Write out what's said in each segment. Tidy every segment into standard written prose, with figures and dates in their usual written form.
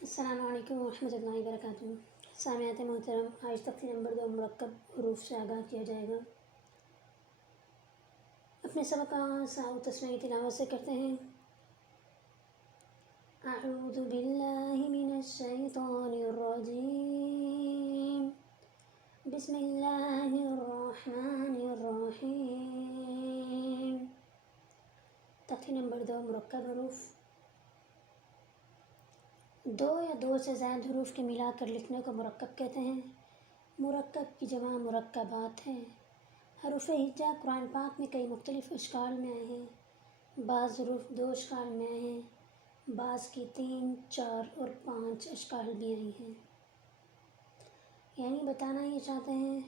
السلام علیکم ورحمۃ اللہ وبرکاتہ۔ سامعات محترم، آج تختی نمبر 2 مرکب حروف سے آگاہ کیا جائے گا۔ اپنے سبق کا آغاز تسمیہ تلاوت سے کرتے ہیں۔ اعوذ باللہ من الشیطان الرجیم، بسم اللہ الرحمن الرحیم۔ تختی نمبر 2 مرکب حروف، دو یا دو سے زائد حروف کے ملا کر لکھنے کو مرکب کہتے ہیں۔ مرکب کی جمع مرکبات ہے۔ حروف ہجا قرآن پاک میں کئی مختلف اشکال میں آئے ہیں۔ بعض حروف 2 اشکال میں آئے ہیں، بعض کی 3، 4 اور 5 اشکال بھی آئی ہیں۔ یعنی بتانا یہ چاہتے ہیں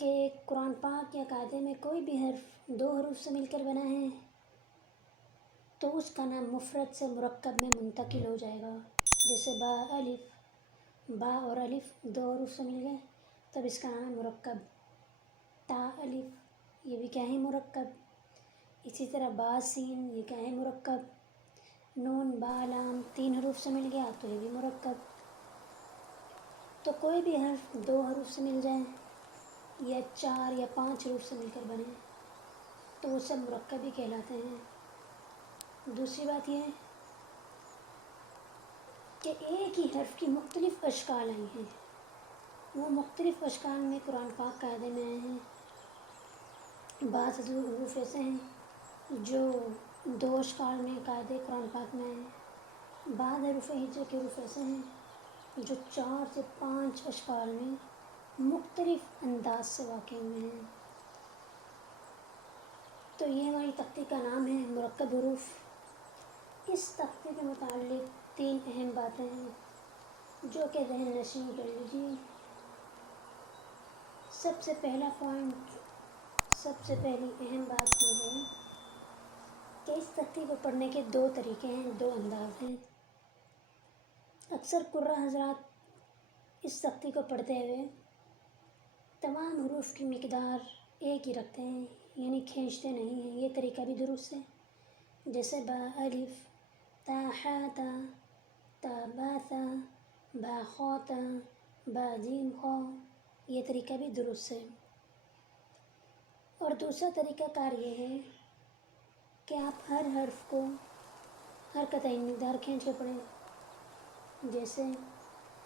کہ قرآن پاک یا قاعدے میں کوئی بھی حرف 2 حروف سے مل کر بنا ہے تو اس کا نام مفرد سے مرکب میں منتقل ہو جائے گا۔ جیسے با الف، با اور الف 2 حروف سے مل گئے تب اس کا نام ہے مرکب۔ تا الف، یہ بھی کیا ہے؟ مرکب۔ اسی طرح با سین، یہ کیا ہے؟ مرکب۔ نون با لام 3 حروف سے مل گیا تو یہ بھی مرکب۔ تو کوئی بھی حرف 2 حروف سے مل جائے یا 4 یا 5 حروف سے مل کر بنے تو وہ سب مرکب ہی کہلاتے ہیں۔ دوسری بات یہ ہے کہ ایک ہی حرف کی مختلف اشکال آئی ہیں۔ وہ مختلف اشکال میں قرآن پاک قاعدے میں آئے ہیں۔ بعض حروف ایسے ہیں جو 2 اشکال میں قاعدے قرآن پاک میں آئے ہیں۔ بعض حروف ہجا کے حروف ایسے ہیں جو 4 سے 5 اشکال میں مختلف انداز سے واقع ہوئے ہیں۔ تو یہ ہماری تختی کا نام ہے مرکب حروف۔ اس تختی کے متعلق 3 اہم باتیں ہیں جو کہ ذہن نشین کر لیجیے۔ سب سے پہلا پوائنٹ، سب سے پہلی اہم بات یہ ہے کہ اس تختی کو پڑھنے کے 2 طریقے ہیں، 2 انداز ہیں۔ اکثر قراء حضرات اس تختی کو پڑھتے ہوئے تمام حروف کی مقدار ایک ہی رکھتے ہیں، یعنی کھینچتے نہیں ہیں۔ یہ طریقہ بھی درست ہے۔ جیسے با الف، تا حا تا، تا با تا، با خا تا، با جیم خا، یہ طریقہ بھی درست ہے۔ اور دوسرا طریقہ کار یہ ہے کہ آپ ہر حرف کو ہر قطعین مقدار کھینچ کے پڑھیں۔ جیسے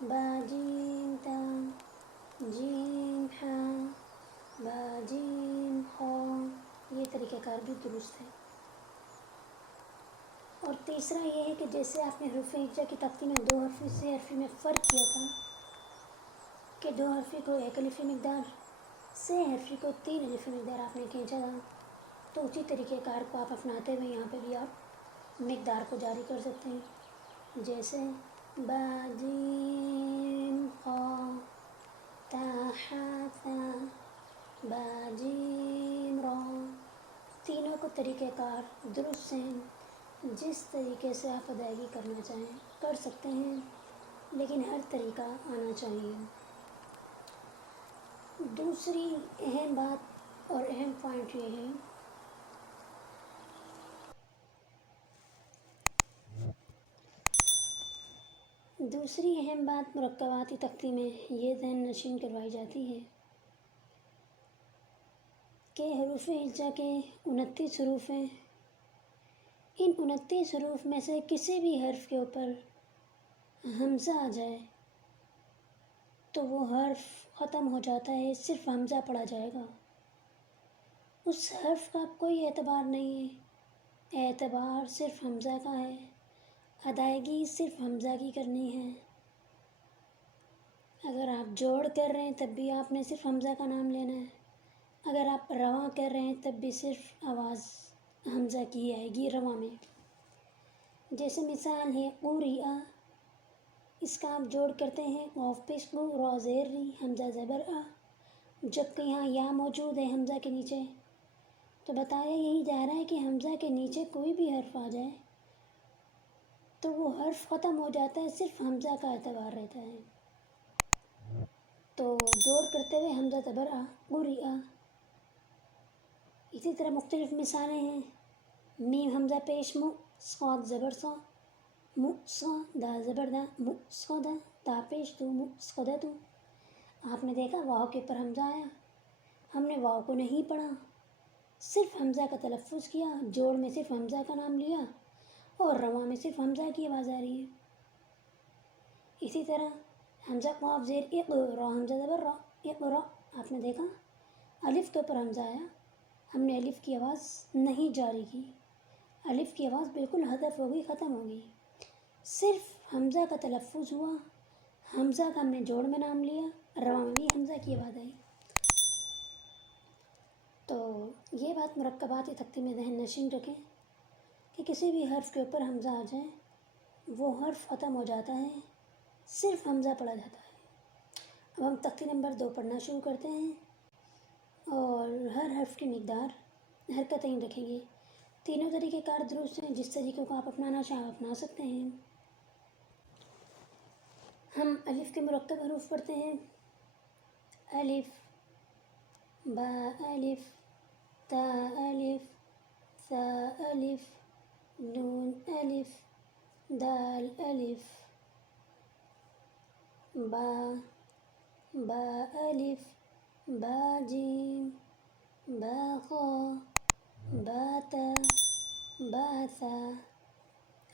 با جیم تا، جیم حا، با جیم خا، یہ طریقہ کار بھی درست ہے۔ اور تیسرا یہ ہے کہ جیسے آپ نے حروف ہجا کی تختی میں 2 حرفی سے حرفی میں فرق کیا تھا کہ 2 حرفی کو 1 الفی مقدار سے حرفی کو 3 الفی مقدار آپ نے کھینچا تھا، تو اسی طریقہ کار کو آپ اپناتے ہوئے یہاں پہ بھی آپ مقدار کو جاری کر سکتے ہیں۔ جیسے با جیم خا، تا حا ثا، با جیم را، تینوں کو طریقہ کار درست ہیں۔ جس طریقے سے آپ ادائیگی کرنا چاہیں کر سکتے ہیں، لیکن ہر طریقہ آنا چاہیے۔ دوسری اہم بات اور اہم پوائنٹ یہ ہے دوسری اہم بات مرکباتی تختی میں یہ ذہن نشین کروائی جاتی ہے کہ حروف ہجا کے 29 حروف ہیں۔ ان 29 حروف میں سے کسی بھی حرف کے اوپر حمزہ آ جائے تو وہ حرف ختم ہو جاتا ہے، صرف حمزہ پڑھا جائے گا۔ اس حرف کا کوئی اعتبار نہیں ہے، اعتبار صرف حمزہ کا ہے، ادائیگی صرف حمزہ کی کرنی ہے۔ اگر آپ جوڑ کر رہے ہیں تب بھی آپ نے صرف حمزہ کا نام لینا ہے، اگر آپ رواں کر رہے ہیں تب بھی صرف آواز حمزہ کی آئے گی رواں میں۔ جیسے مثال ہے قُرِئَ، اس کا آپ جوڑ کرتے ہیں قاف پیش قو، را زیر ری، حمزہ زبر آ، جبکہ یہاں یا موجود ہے حمزہ کے نیچے، تو بتایا یہی جا رہا ہے کہ حمزہ کے نیچے کوئی بھی حرف آ جائے تو وہ حرف ختم ہو جاتا ہے، صرف حمزہ کا اعتبار رہتا ہے۔ تو جوڑ کرتے ہوئے حمزہ زبر آ، قُرِئَ۔ اسی طرح مختلف مثالیں ہیں، میم حمزہ پیش مو، صاد زبر صا، دا زبردہ مصدہ تا پیش تو مصدہ تو. آپ نے دیکھا واو کے اوپر حمزہ آیا، ہم نے واو کو نہیں پڑھا، صرف حمزہ کا تلفظ کیا، جوڑ میں صرف حمزہ کا نام لیا اور رواں میں صرف حمزہ کی آواز آ رہی ہے. اسی طرح حمزہ قاف زیر اقرا، حمزہ زبر را، اقرا. آپ نے دیکھا الف کے اوپر حمزہ آیا، ہم نے الف کی آواز نہیں جاری کی، الف کی آواز بالکل حذف ہو گئی، ختم ہو گئی، صرف حمزہ کا تلفظ ہوا، حمزہ کا ہم نے جوڑ میں نام لیا، رواں میں بھی حمزہ کی آواز آئی. تو یہ بات مرکبات تختی میں ذہن نشین رکھیں کہ کسی بھی حرف کے اوپر حمزہ آ جائے وہ حرف ختم ہو جاتا ہے، صرف حمزہ پڑھا جاتا ہے. اب ہم تختی نمبر 2 پڑھنا شروع کرتے ہیں اور ہر حرف کی مقدار حرکتیں رکھیں گے. تینوں طریقے کار درست ہیں، جس طریقے کو آپ اپنانا چاہیں اپنا سکتے ہیں. ہم الف کے مرکب حروف پڑھتے ہیں. الف، با الف، تا الف، ثا الف، نون الف، دال الف. با الف، با جیم، با خا، با تا، با ثا.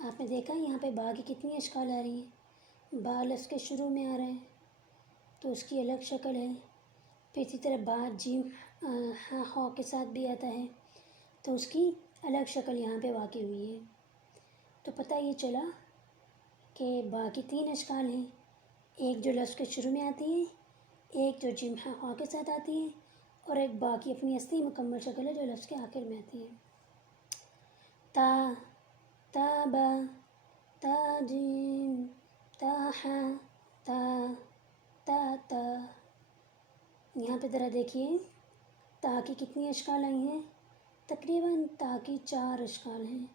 آپ نے دیکھا یہاں پہ با کی کتنی اشکال آ رہی ہیں. با لفظ کے شروع میں آ رہا ہے تو اس کی الگ شکل ہے، پھر اسی طرح با جیم ہاں خا کے ساتھ بھی آتا ہے تو اس کی الگ شکل یہاں پہ واقع ہوئی ہے. تو پتہ یہ چلا کہ با کی 3 اشکال ہیں، ایک جو لفظ کے شروع میں آتی ہے، ایک جو جیم ہاں خا کے ساتھ آتی ہے، اور ایک با کی اپنی اصلی مکمل شکل ہے جو لفظ کے آخر میں آتی ہے. تا، تا با، تا جیم، تا ہا، تا، تا تا. یہاں پہ ذرا دیکھیے تا کی کتنی اشکال آئی ہیں، تقریباً تا کی 4 اشکال ہیں.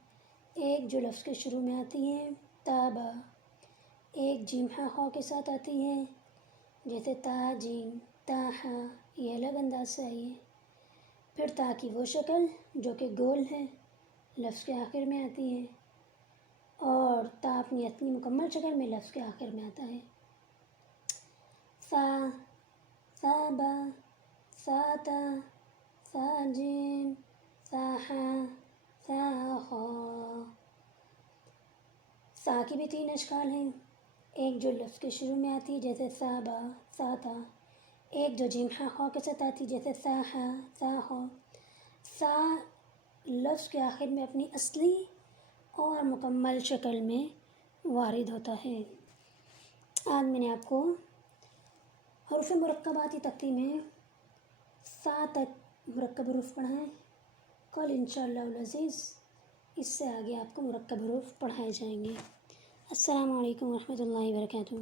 ایک جو لفظ کے شروع میں آتی ہے تا با، ایک جیم ہا خا کے ساتھ آتی ہے جیسے تا جیم، تا ہا، یہ الگ انداز سے آئی ہے. پھر تا کی وہ شکل جو کہ گول ہے، لفظ کے آخر میں آتی ہے، اور تا اپنی اپنی مکمل شکل میں لفظ کے آخر میں آتا ہے. سا، سا با، سا تا، سا جیم، سا ہا، سا خا. سا کی بھی 3 اشکال ہیں، ایک جو لفظ کے شروع میں آتی ہے جیسے سا با، سا تا، ایک جو جیم ہا خا کے ساتھ آتی ہے جیسے سا ہا، سا خا. سا لفظ کے آخر میں اپنی اصلی اور مکمل شکل میں وارد ہوتا ہے. آج میں نے آپ کو حروف مرکباتی تختی میں 7 مرکب حروف پڑھائیں. کل انشاءاللہ العزیز اس سے آگے آپ کو مرکب حروف پڑھائے جائیں گے. السلام علیکم ورحمۃ اللہ وبرکاتہ.